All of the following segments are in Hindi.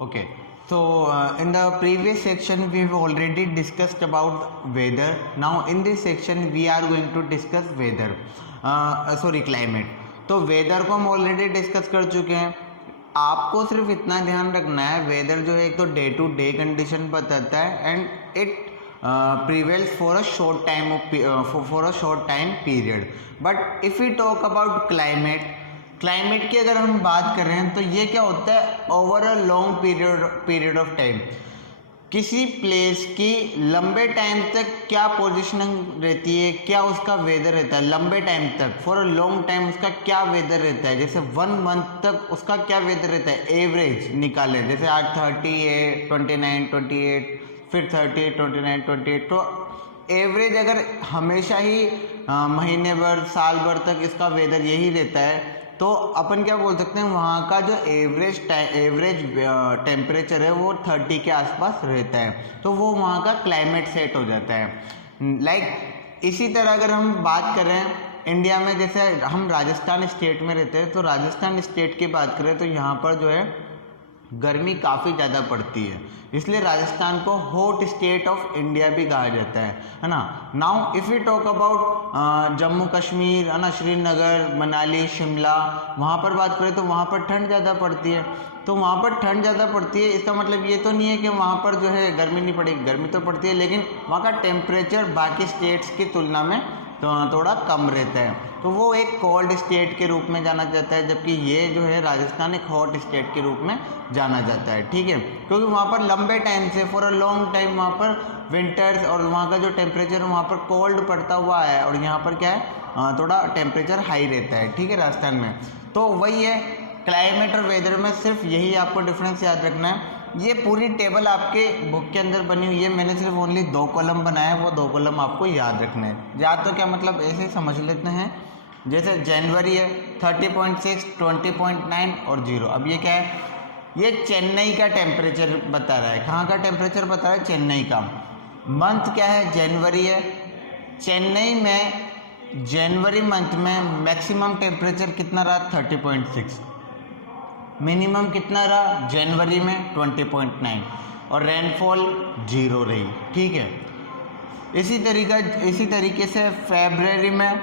Okay, so in the previous section we've already discussed about weather. Now in this section we are going to discuss weather, climate. तो वेदर को हम ऑलरेडी डिस्कस कर चुके हैं. आपको सिर्फ इतना ध्यान रखना है, वेदर जो है एक तो डे टू डे कंडीशन बताता है and it prevails for a short time period. But if you talk about climate की अगर हम बात कर रहे हैं तो ये क्या होता है, over a long period of time किसी प्लेस की लंबे टाइम तक क्या पोजीशनिंग रहती है, क्या उसका वेदर रहता है लंबे टाइम तक, फॉर अ लॉन्ग टाइम उसका क्या वेदर रहता है. जैसे 1 मंथ तक उसका क्या वेदर रहता है, एवरेज निकालें. जैसे आज 38, 29, 28, फिर 30, 29, 28. तो एवरेज अगर हमेशा ही महीने भर साल भर तक इसका वेदर यही रहता है तो अपन क्या बोल सकते हैं, वहाँ का जो एवरेज टेम्परेचर है वो 30 के आसपास रहता है. तो वो वहाँ का क्लाइमेट सेट हो जाता है. इसी तरह अगर हम बात करें इंडिया में, जैसे हम राजस्थान स्टेट में रहते हैं तो राजस्थान स्टेट की बात करें तो यहाँ पर जो है गर्मी काफ़ी ज़्यादा पड़ती है, इसलिए राजस्थान को हॉट स्टेट ऑफ इंडिया भी कहा जाता है ना. Now if you talk about Jammu Kashmir, है ना, श्रीनगर, मनाली, शिमला, वहाँ पर बात करें तो वहाँ पर ठंड ज़्यादा पड़ती है. तो वहाँ पर ठंड ज़्यादा पड़ती है, इसका मतलब ये तो नहीं है कि वहाँ पर जो है गर्मी नहीं पड़ेगी, गर्मी तो पड़ती है, लेकिन वहाँ का टेम्परेचर बाकी स्टेट्स की तुलना में तो थोड़ा कम रहता है. तो वो एक कोल्ड स्टेट के रूप में जाना जाता है, जबकि ये जो है राजस्थान एक हॉट स्टेट के रूप में जाना जाता है. ठीक है, क्योंकि वहाँ पर लंबे टाइम से फॉर अ लॉन्ग टाइम वहाँ पर विंटर्स और वहाँ का जो टेम्परेचर वहाँ पर कोल्ड पड़ता हुआ है और यहाँ पर क्या है थोड़ा टेम्परेचर हाई रहता है. ठीक है, राजस्थान में. तो वही है, क्लाइमेट और वेदर में सिर्फ यही आपको डिफरेंस याद रखना है. ये पूरी टेबल आपके बुक के अंदर बनी हुई है, मैंने सिर्फ ओनली 2 कॉलम बनाया है, वो 2 कॉलम आपको याद रखने हैं. याद तो क्या मतलब ऐसे समझ लेते हैं, जैसे जनवरी है 30.6, 20.9 और 0. अब ये क्या है, ये चेन्नई का टेम्परेचर बता रहा है. कहाँ का टेम्परेचर बता रहा है, चेन्नई का. मंथ क्या है, जनवरी है. चेन्नई में जनवरी मंथ में मैक्सिमम टेम्परेचर कितना रहा, 30.6. मिनिमम कितना रहा जनवरी में, 20.9. और रेनफॉल 0 रही. ठीक है, इसी तरीके से फरवरी में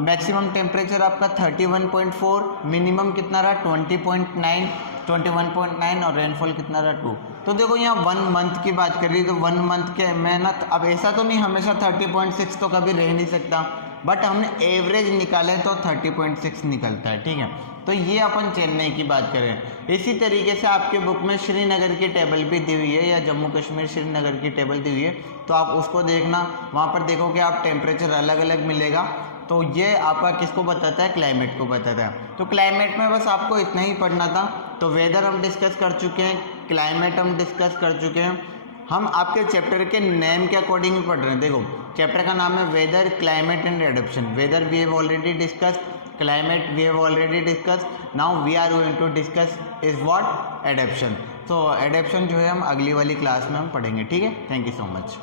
मैक्सिमम टेम्परेचर आपका 31.4, मिनिमम कितना रहा 20.9, 21.9 और रेनफॉल कितना रहा 2. तो देखो यहाँ 1 मंथ की बात कर रही है तो 1 मंथ के मेहनत, अब ऐसा तो नहीं हमेशा 30.6 तो कभी रह नहीं सकता, बट हमने एवरेज निकाले तो 30.6 निकलता है. ठीक है, तो ये अपन चेन्नई की बात करें. इसी तरीके से आपके बुक में श्रीनगर की टेबल भी दी हुई है, या जम्मू कश्मीर श्रीनगर की टेबल दी हुई है, तो आप उसको देखना. वहाँ पर देखोगे आप टेम्परेचर अलग अलग मिलेगा. तो ये आपका किसको बताता है, क्लाइमेट को बताता है. तो क्लाइमेट में बस आपको इतना ही पढ़ना था. तो वेदर हम डिस्कस कर चुके हैं, क्लाइमेट हम डिस्कस कर चुके हैं. हम आपके चैप्टर के नेम के अकॉर्डिंग पढ़ रहे हैं. देखो चैप्टर का नाम है weather, climate and adaption. Weather we have already discuss, climate we have already discuss. Now we are going to discuss is what, adaption. तो एडप्शन जो है हम अगली वाली क्लास में हम पढ़ेंगे. ठीक है, थैंक यू सो मच.